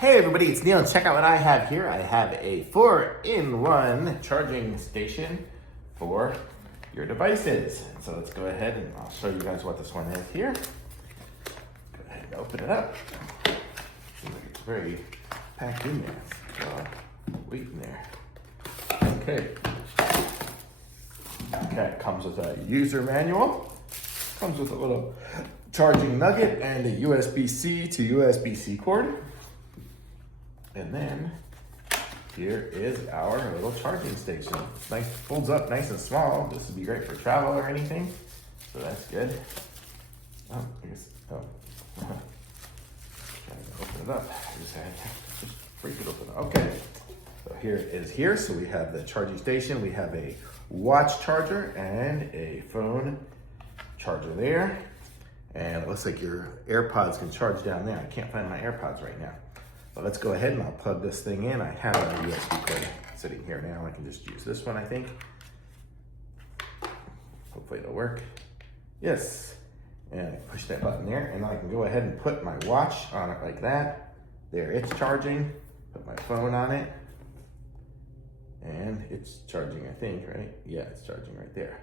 Hey everybody, it's Neil, and check out what I have here. I have a 4-in-1 charging station for your devices. So let's go ahead and I'll show you guys what this one is here. Go ahead and open it up. Seems like it's very packed in there. So wait in there. Okay. Okay, it comes with a user manual. Comes with a little charging nugget and a USB-C to USB-C cord. And then here is our little charging station. It's nice, folds up nice and small. This would be great for travel or anything. So that's good. Oh, I guess, oh. Trying to open it up. I just had to just freak it open. Okay. So here it is here. So we have the charging station. We have a watch charger and a phone charger there. And it looks like your AirPods can charge down there. I can't find my AirPods right now. But let's go ahead and I'll plug this thing in. I have a USB cord sitting here now. I can just use this one, I think. Hopefully it'll work. Yes. And I push that button there, and I can go ahead and put my watch on it like that. There, it's charging. Put my phone on it. And it's charging, I think, right? Yeah, it's charging right there.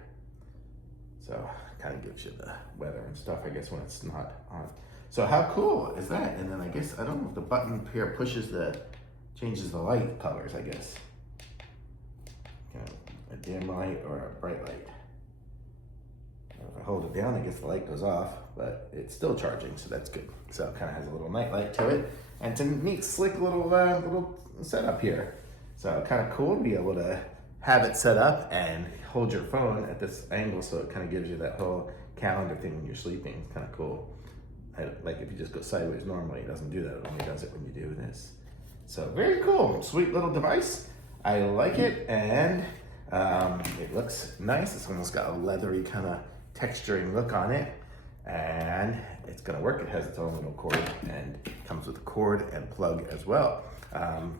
So kind of gives you the weather and stuff, I guess, when it's not on. So how cool is that? And then I guess, I don't know if the button here changes the light colors, I guess. A dim light or a bright light. If I hold it down, I guess the light goes off, but it's still charging, so that's good. So it kind of has a little night light to it. And it's a neat, slick little setup here. So kind of cool to be able to have it set up and hold your phone at this angle, so it kind of gives you that whole calendar thing when you're sleeping. It's kind of cool. Like if you just go sideways normally, it doesn't do that. It only does it when you do this. So very cool, sweet little device. I like it, and it looks nice. It's almost got a leathery kind of texturing look on it, and it's gonna work. It has its own little cord and comes with a cord and plug as well.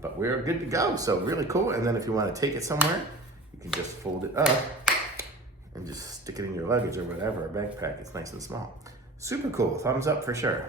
But we're good to go, so really cool. And then if you wanna take it somewhere, you can just fold it up and just stick it in your luggage or whatever, a backpack. It's nice and small. Super cool, thumbs up for sure.